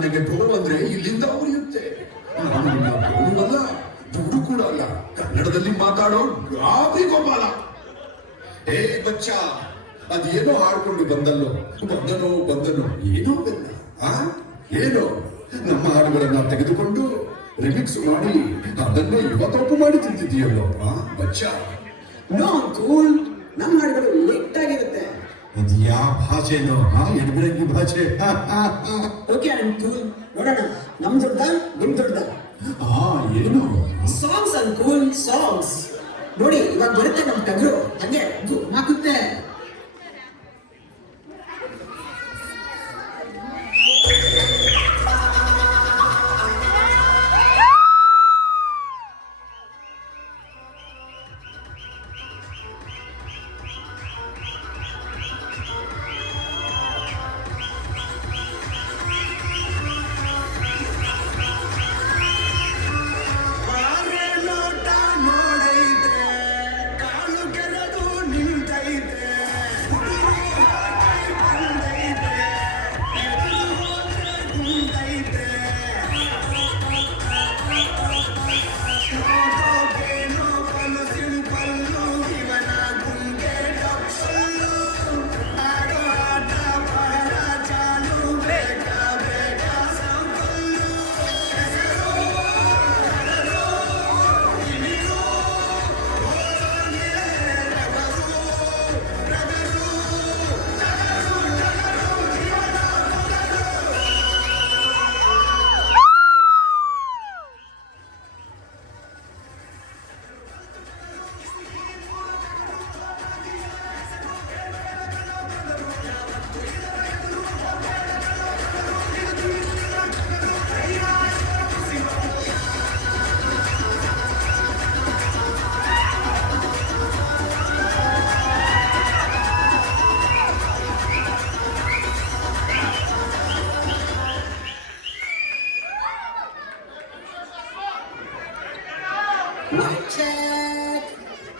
ನನಗೆ ಡೋಲು ಅಂದ್ರೆ ಇಲ್ಲಿಂದ ಉರಿಯುತ್ತೆ. ನಾನು ನಿನ್ನ ಡೋಲು ಅಲ್ಲ, ದುಡ್ಡು ಕೂಡ ಅಲ್ಲ, ಕನ್ನಡದಲ್ಲಿ ಮಾತಾಡೋ ಗಾಬರಿ ಗೋಪಾಲ. ಹೇ ಬಚ್ಚ, ಅದೇನೋ ಹಾಡ್ಕೊಂಡು ಬಂದಲ್ಲೋ, ಬಂದನೋ ಏನೋ ಬೆಲ್ಲ. ಏನೋ ನಮ್ಮ ಹಾಡುಗಳನ್ನ ತೆಗೆದುಕೊಂಡು ರಿಮಿಕ್ಸ್ ಮಾಡಿ ಅದನ್ನೇ ಇವತ್ತೊಪ್ಪು ಮಾಡಿ ತಿಂತಿದ್ದೀಯಲ್ಲೋ ಬಚ್ಚ. ನೋ ಅಂಕಲ್, ನಮ್ಮ ಹಾಡುಗಳು ಲೇಟ್ ಆಗಿರುತ್ತೆ. ಇದು ಯಾವ ಭಾಷೆನೋ? ಎಡಬಿಡಂಗಿ ಭಾಷೆ. ಓಕೆ ಅಂಕಲ್, ನೋಡೋಣ ನಮ್ ದೊಡ್ಡ ನಿಮ್ ದೊಡ್ಡ. ಏನು ಸಾಂಗ್ಸ್ ಅಂಕಲ್, ಸಾಂಗ್ಸ್ ನೋಡಿ. ಇವಾಗ ಬರುತ್ತೆ ನಮ್ ಟಗರು, ಹಂಗೆ ಹಾಕುತ್ತೆ.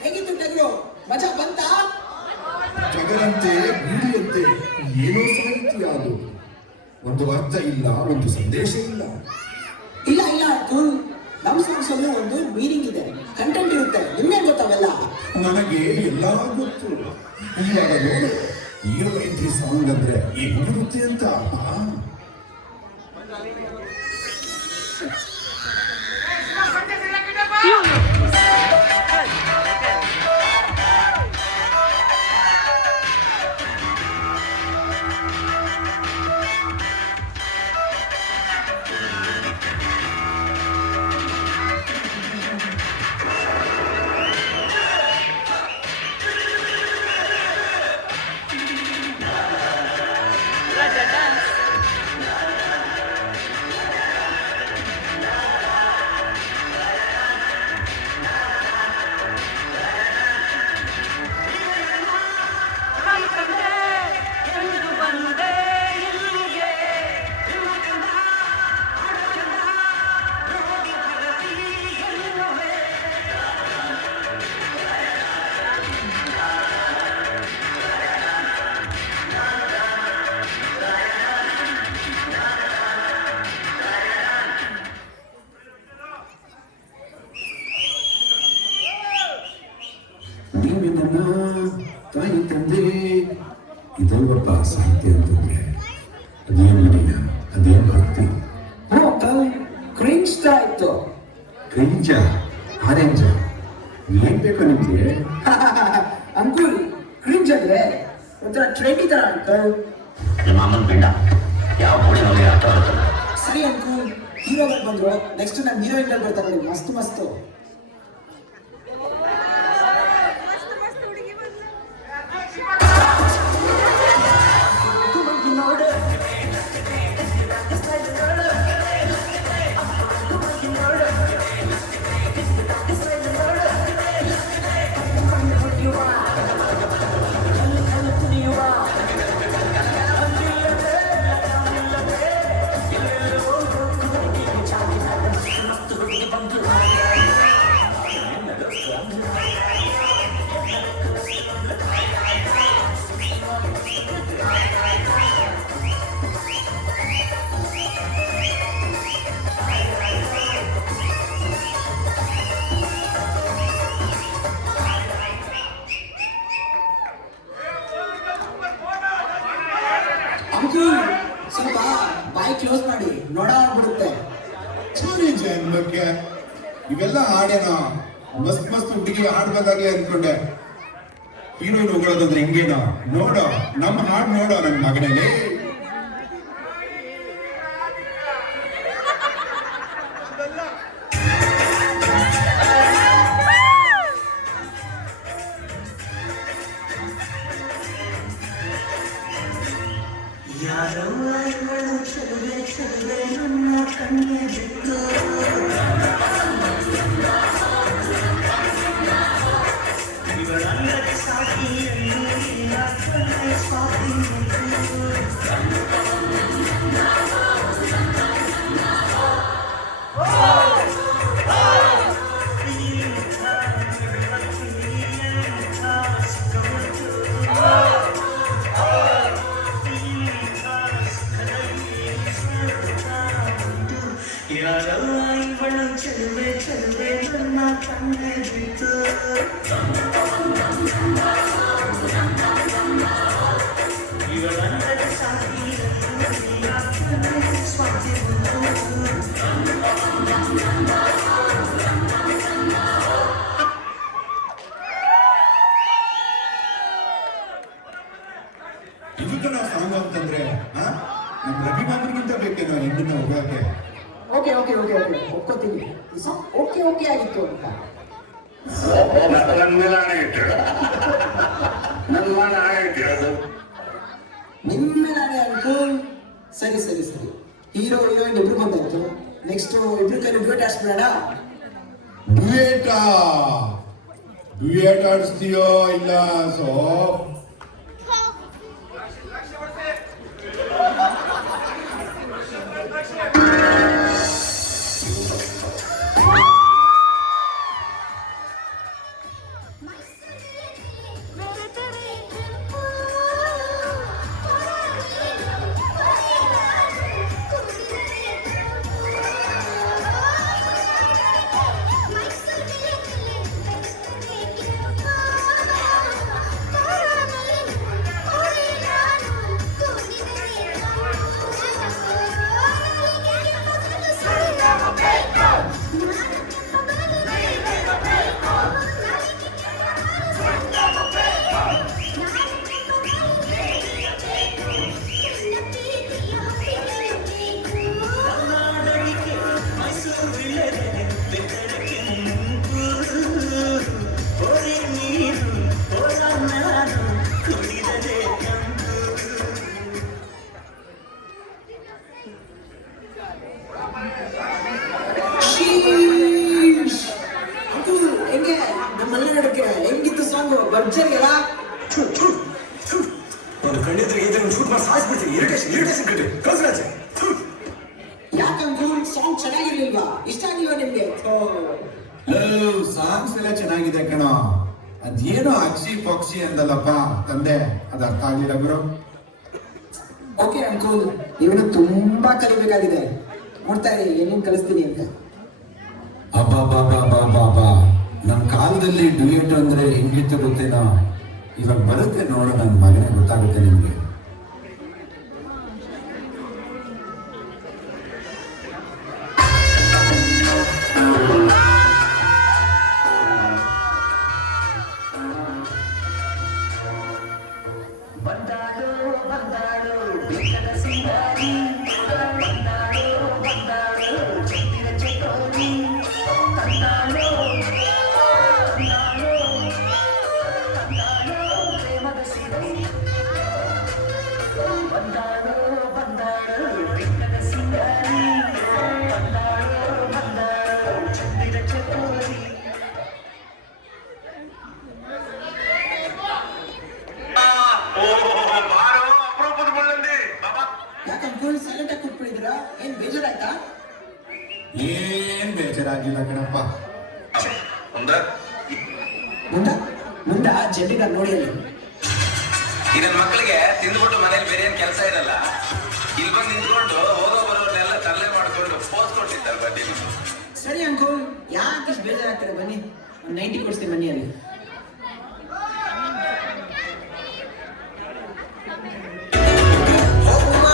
ಹೇಗಿತ್ತು ಟಗರು? ಮಜಾ ಬಂತ? ಟಗರಂತೆ ಬೀಡಿಯಂತೆ ಏನೋ ಸಾಹಿತ್ಯ ಅದು. ಒಂದು ಅರ್ಥ ಇಲ್ಲ, ಒಂದು ಸಂದೇಶ ಇಲ್ಲ. ಇಲ್ಲ ಅಂಕಲ್, ನಮ್ ಸಾಂಗ್ಸ್ ಅಲ್ಲೂ ಒಂದು ಮೀನಿಂಗ್ ಇದೆ, ಕಂಟೆಂಟ್ ಇರುತ್ತೆ. ನಿಮ್ಗೆ ಗೊತ್ತಾವೆಲ್ಲ? ನನಗೆ ಎಲ್ಲ ಗೊತ್ತು. ಇವಾಗ ನೋಡು, ಹೀರೋ ಎಂಟ್ರಿ ಸಾಂಗ್ ಅಂದ್ರೆ ಹೆಂಗಿರುತ್ತೆ ಅಂತ. ನೀವೇ ನನ್ನ ತಾಯಿ ತಂದೆ, ಇದಲ್ವಪ್ಪ ಸಾಹಿತ್ಯ ಅಂತಂದ್ರೆ. ಅದೇನು ವಿನಯ, ಅದೇನು ಭಕ್ತಿ. ಕ್ರಿಂಜ್ ಆಯ್ತು. ಕ್ರಿಂಜ, ಆರೆಂಜ, ಏನ್ ಬೇಕೋ ನಿಮ್ಗೆ? ಅಂಕಲ್, ಕ್ರಿಂಜ್ ಅಂದ್ರೆ ಒಂಥರ ಟ್ರೆಂಡಿ ತರ ಅಂಕಲ್. ನಿಮ್ಮ ಅಮ್ಮನ ಪಿಂಡ ಯಾವ ಗೋಡಿ ನೋಡಿ ಅರ್ಥ ಬರ್ತದೆ. ಸರಿ ಅಂಕಲ್, ಹೀರೋಗಳು ಬಂದ್ರು, ನೆಕ್ಸ್ಟ್ ನಮ್ಮ ಹೀರೋಯಿನ್ ಬರ್ತಾರೆ. ಮಸ್ತ್ ಮಸ್ತು. ಅಂಕುಲ್ ಸ್ವಲ್ಪ ಬಾಯಿ ಕ್ಲೋಸ್ ಮಾಡಿ ನೋಡ ಆಗ್ಬಿಡುತ್ತೆ. ಚಾರಿ ಜನ್ಮಕ್ಕೆ ಇವೆಲ್ಲ ಹಾಡೇನೋ ಮಸ್ತ್ ಮಸ್ತ್ ಹುಡುಗಿ ಹಾಡ್ಬೇಕಾಗ್ಲಿ ಅನ್ಕೊಂಡೆ. ಹೀರೋಯಿನ್ ಹೋಗೋದಂದ್ರೆ ಹಿಂಗೇನೋ. ನೋಡೋ ನಮ್ಮ ಹಾಡ್ ನೋಡೋ ನನ್ನ ಮಗನಲ್ಲಿ. ಯಾರೋ ಇವಳು ಚಲುವೆ ಚಲುವೆ ನನ್ನ ಕಣ್ಣೆ ಬಿಟ್ಟು ಇವಳಂದರೆ ಸಾಕಿಯನ್ನು ಇಲ್ಲ ಕಣ್ಣೆ ಸ್ವಾತಿ ಯಾರೋ ಇವಳು ಚಲುವೆ ಚಲುವೆ ನನ್ನ ಕಣ್ಣೆ ಬಿಟ್ಟು ಇವಳಂದರೆ ಸಾಕಿ ಸ್ವಾತಿ ಇದಕ್ಕೆ ನಾವು ಸಾಂಗ್ ಅಂತಂದ್ರೆ ನಮ್ಮ ರವಿ ಮಾಮನಿಗಿಂತ ಬೇಕೇನೋ ಹೆಣ್ಣನ್ನ ಹೋಗಕ್ಕೆ. ಓಕೆ ಓಕೆ ಓಕೆ ಓಕೆ ಒಪ್ಕೋತೀವಿ. ಈ ಸಾಂಗ್ ಓಕೆ ಓಕೆ ಆಗಿತ್ತು ಅಂತ. ನನ್ನ ಮೇಲೆ ಹಣ ಇಟ್ಟಿರು, ನನ್ನ ಮೇಲೆ ಹಣ ಇಟ್ಟಿರೋದು. ನಿಮ್ಮ ನಾನೇ ಅಂಕುಲ್. ಸರಿ ಸರಿ ಸರಿ, ಹೀರೋ ಹೀರೋಯಿನ್ ಇಬ್ರು ಬಂದಾಯ್ತು. ನೆಕ್ಸ್ಟ್ ಇಬ್ರು ಕೈಲಿ ಡ್ಯೂಯೆಟ್ ಆಡ್ಸ್ಬಿಡೋಣ. ಡ್ಯೂಯೆಟ್ ಆಡಿಸ್ತೀಯೋ ಇಲ್ಲ? ಸೊ ಅಂಕುಲ್ ಹೆಂಗೆ ನಮ್ಮ ಮಲೆನಾಡಕ್ಕೆ ಹೆಂಗಿತ್ತು ಸಾಂಗ್? ಭರ್ಜರಿಗೆಲ್ಲ ಒಂದು ಕಣ್ಣಿದ್ರೆ ಇದನ್ನು ಶೂಟ್ ಮಾಡಿ ಸಾಯಿಸ್ಬಿಡ್ತೀನಿ. ಇರಿಟೇಷನ್ ಕಟ್ಟಿ ಕಳ್ಸರಾಜೆ. ಯಾಕೆ ಅಂಕುಲ್ ಸಾಂಗ್ ಚೆನ್ನಾಗಿರ್ಲಿಲ್ವಾ? ಇಷ್ಟ ಆಗಿಲ್ವಾ ನಿಮ್ಗೆ? ಸಾಂಗ್ಸ್ ಎಲ್ಲ ಚೆನ್ನಾಗಿದೆ ಕಣೋ. ಅದೇನೋ ಅಕ್ಷಿ ಪಕ್ಷಿ ಅಂದಲ್ಲಪ್ಪ ತಂದೆ, ಅದು ಅರ್ಥ ಆಗ್ಲಿಲ್ಲ ಗುರು. ಓಕೆ ಅಂಕುಲ್, ಇವನು ತುಂಬಾ ಕಲಿಬೇಕಾಗಿದೆ. ನೋಡ್ತಾ ಇರಿ ಏನೇನು ಕಲಿಸ್ತೀನಿ ಅಂತ. ಅಬ್ಬಾ ನಮ್ಮ ಕಾಲದಲ್ಲಿ ಡ್ಯೂಯೆಟ್ ಅಂದ್ರೆ ಹೆಂಗಿತ್ತು ಗೊತ್ತೇನೋ. ಇವಾಗ ಬರುತ್ತೆ ನೋಡು, ನನ್ನ ಮಗನೇ ಗೊತ್ತಾಗುತ್ತೆ ನಿಮ್ಗೆ. ಬಂದಾಳು ಬಂದಾಳು ಬೆಟ್ಟದ ಸಿಂಗಾರಿ ಬಂದಾಳು ಬಂದಾಳು ಚಂದಿರ ಚಕೋರಿ ತಂದಾಳು ತಂದಾಳು ತಂದಾಳು ಪ್ರೇಮದ ಸಿರಿ ಬಂದಾಳು ಬಂದಾಳು ಬೆಟ್ಟದ ಸಿಂಗಾರಿ ಬಂದಾಳು ಬಂದಾಳು ಚಂದಿರ ಚಕೋರಿ ಯಾಕೆ ಅಂಕುಲ್ ಸೈಲೆಂಟ್ ಆಗಿ ಕೂತ್ಬಿಟ್ಟಿದ್ದೀರಾ? ಏನ್ ಬೇಜಾರಾಯ್ತಾ? ಏನ್ ಬೇಜಾರಾಗಿಲ್ಲ ಕಣಪ್ಪ. ಮುಂದ ಜಡ್ಡಿಗ ನೋಡಿ ಅಲ್ಲಿ. ಇದನ್ ಮಕ್ಕಳಿಗೆ ತಿಂದ್ಬಿಟ್ಟು ಮನೇಲಿ ಬೇರೆ ಏನ್ ಕೆಲಸ ಇರಲ್ಲ, ಇಲ್ಲಿ ಬಂದು ನಿಂತ್ಕೊಂಡು ಹೋಗೋ ಬರೋರ್ನೆಲ್ಲ ತರಲೆ ಮಾಡ್ಕೊಂಡು ಪೋಸ್ ಕೊಟ್ಟಿದ್ದಾರೆ ಬಡ್ಡಿ. ಸರಿ ಅಂಕುಲ್, ಯಾಕೆ ಇಷ್ಟು ಬೇಜಾರಾಗ್ತಾರೆ? ಬನ್ನಿ, ಒಂದು 90 ಕೊಡ್ತೀನಿ ಬನ್ನಿ ಅಲ್ಲಿ. ಹೋಗುವ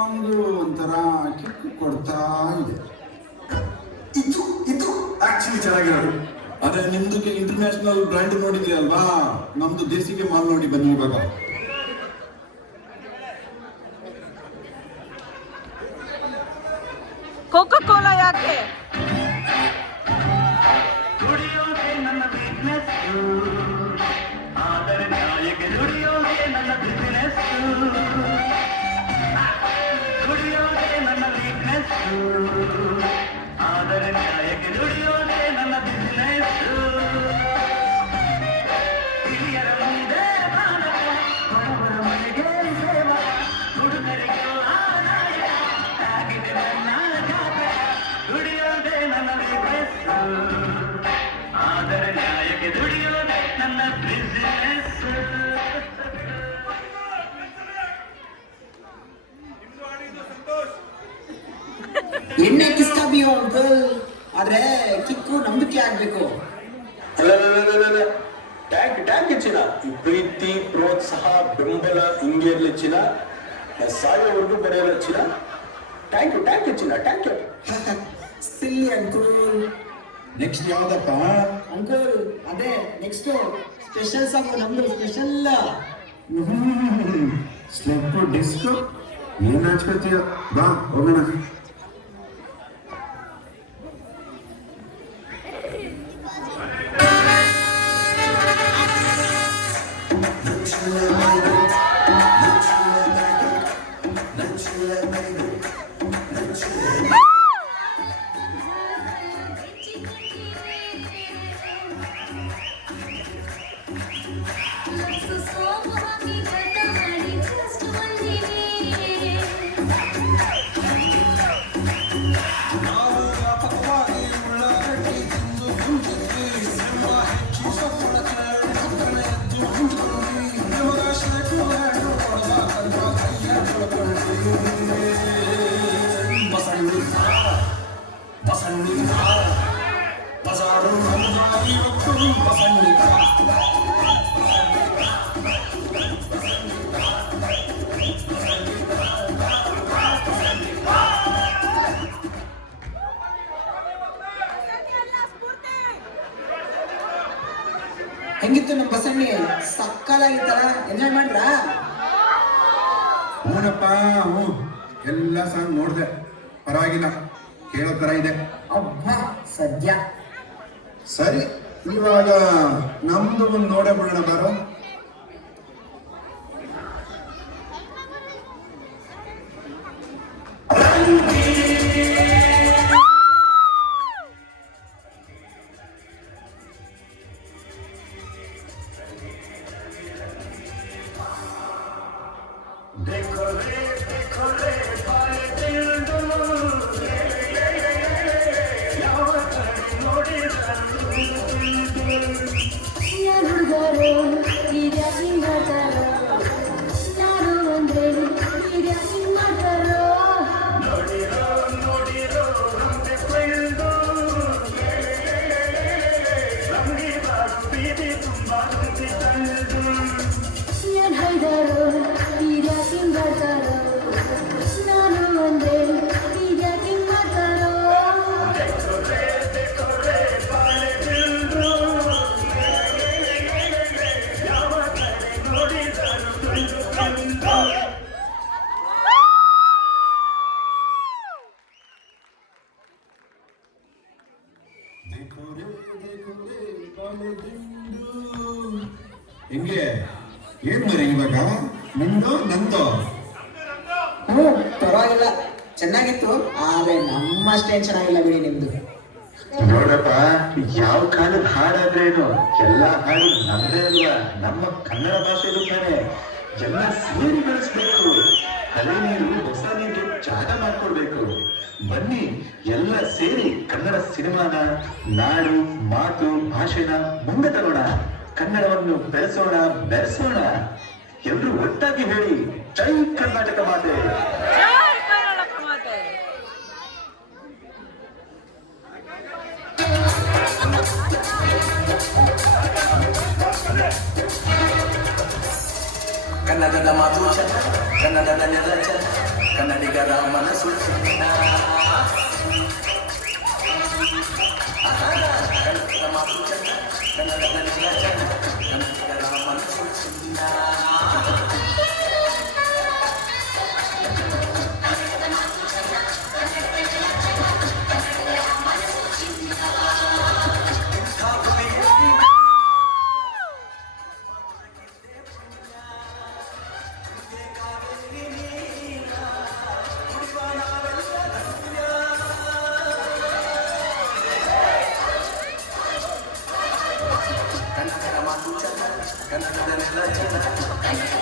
ಸಾಂಗು ಒಂಥರ ಕಿಕ್ಕು ಕೊಡ್ತಾ ಇದೆ. ಇದು ಆಕ್ಚುಲಿ ಚೆನ್ನಾಗಿರೋದು. ಅದೇ ನಿಮ್ದಕ್ಕೆ ಇಂಟರ್ನ್ಯಾಷನಲ್ ಬ್ರ್ಯಾಂಡ್ ನೋಡಿದ್ರಿ ಅಲ್ವಾ, ನಮ್ದು ದೇಸಿಗೆ ಮಾಲ್ ನೋಡಿ ಬನ್ನಿ ಇವಾಗ. ಕೋಕೋ ಕೋಲಾ ಯಾಕೆ? ದುಡಿಯೋದೇ ನನ್ನ ಬಿಸ್ನೆಸ್, ಆದರೆ ನ್ಯಾಯಕ್ಕೆ ದುಡಿಯೋದೇ ನನ್ನ ಬಿಸಿನೆಸ್. ದುಡಿಯೋದೇ ನನ್ನ ವೀಕ್ನೆಸ್, ಆದರೆ ನ್ಯಾಯಕ್ಕೆ ದುಡಿಯೋದೇ ನನ್ನ ಬಿಸಿನೆಸ್. ಹಿರಿಯರ ಮುಂದೆ ನಾನಕ, ಬಡವರ ಮನೆಗೆ ಸೇವಕ, ಹುಡುಗರಿಗೆಲ್ಲ ನಾಯಕ, ಆಗಿದೆ ನನ್ನ ಜಾತಕ. ದುಡಿಯೋದೇ ನನ್ನ ವೀಕ್ನೆಸ್, ಆದರೆ ನ್ಯಾಯಕ್ಕೆ ದುಡಿಯೋದೇ ನನ್ನ ಬಿಸಿನೆಸ್. ಎಣ್ಣೆ ಕಿಸ್ತಾ ಬಿಯೋ ಅಂಕಲ್, ಆದ್ರೆ ಕಿಕ್ಕು ನಂಬಿಕೆ ಆಗ್ಬೇಕು. ಟ್ಯಾಂಕ್ ಚಿನ್ನ. ಈ ಪ್ರೀತಿ, ಪ್ರೋತ್ಸಾಹ, ಬೆಂಬಲ ಹಿಂಗೆ ಇರ್ಲಿ ಚಿನ್ನ. ಸಾಯೋವರೆಗೂ ಬರೆಯಲ್ಲ ಚಿನ್ನ. ಥ್ಯಾಂಕ್ ಯು ಚಿನ್ನ, thank you. Silly uncle. Next ಯಾವ್ದಪ್ಪ? ಅಂಕಲ್ ಅದೇ ನೆಕ್ಸ್ಟ್ ಸ್ಪೆಷಲ್ ಸಾಂಗ್ ನಮ್ದು ಸ್ಪೆಷಲ್. ಸ್ಲೆಪ್ ಡಿಸ್ಕ್ ಏನ್ ಹಚ್ಕೊತೀಯ? ಬಾ ಹೋಗೋಣ. ಹೆಂಗಿತ್ತು ನಮ್ಮ ಬಸಣ್ಣಿ? ಸಕ್ಕಲಾಗಿತ್ತಲ್ಲ, ಎಂಜಾಯ್ ಮಾಡ್ರಾ? ಹೂನಪ್ಪ, ಹ್ಞೂ. ಎಲ್ಲ ಸಾಂಗ್ ನೋಡ್ದೆ, ಪರವಾಗಿಲ್ಲ, ಕೇಳೋ ತರ ಇದೆ. ಅಬ್ಬಾ ಸದ್ಯ. ಸರಿ, ಇವಾಗ ನಮ್ದು ಒಂದು ನೋಡೇ ಬಿಡೋಣ ಬಾರೋ. ಹೆಂಗೆ ಏನ್ ಮರಿ ಇವಾಗ? ನಿಂದು ನಂದು? ಹ್ಞೂ ಪರವಾಗಿಲ್ಲ, ಚೆನ್ನಾಗಿತ್ತು. ಆದ್ರೆ ನಮ್ಮಷ್ಟೇ ಚೆನ್ನಾಗಿಲ್ಲ ಬಿಡಿ ನಿಮ್ದು. ನೋಡಪ್ಪ, ಯಾವ ಕಾಲದ ಹಾಡಾದ್ರೇನು ಎಲ್ಲ ಹಾಡು ನಮ್ಮದೇ ಅಲ್ವಾ, ನಮ್ಮ ಕನ್ನಡ ಭಾಷೆದು ತಾನೆ. ಎಲ್ಲ ಸೇರಿ ಬೆಳೆಸ್ಬೇಕು. ಹಳೆ ನೀರು ಹೊಸ ನೀರಿಗೆ ಜಾಗ ಮಾಡ್ಕೊಡ್ಬೇಕು. ಬನ್ನಿ ಎಲ್ಲ ಸೇರಿ ಕನ್ನಡ ಸಿನಿಮಾನ, ನಾಡು, ಮಾತು, ಭಾಷೆನ ಮುಂದೆ ತರೋಣ. ಕನ್ನಡವನ್ನು ಬೆಳೆಸೋಣ, ಬೆರೆಸೋಣ. ಎಲ್ರೂ ಒಟ್ಟಾಗಿ ಹೇಳಿ, ಜೈ ಕರ್ನಾಟಕ ಮಾತೆ. ಜೈ ಕರ್ನಾಟಕ ಮಾತೆ. ಕನ್ನಡದ ಮಾತು ಚಂದ, ಕನ್ನಡದ ನೆಲ ಚಂದ, ಕನ್ನಡಿಗರ ಮನಸ್ಸು ಚಿನ್ನ ಕನ್ನಡ ಮಾತು ಚಂದ ಕನ್ನಡದ ನೆಲ ಚಂದ ಕನ್ನಡಿಗರ ಮನಸ್ಸು ಚಿನ್ನ ಕನ್ನಡ ಮಾತು ಚಂದ ಕನ್ನಡದ ನೆಲ ಚಂದ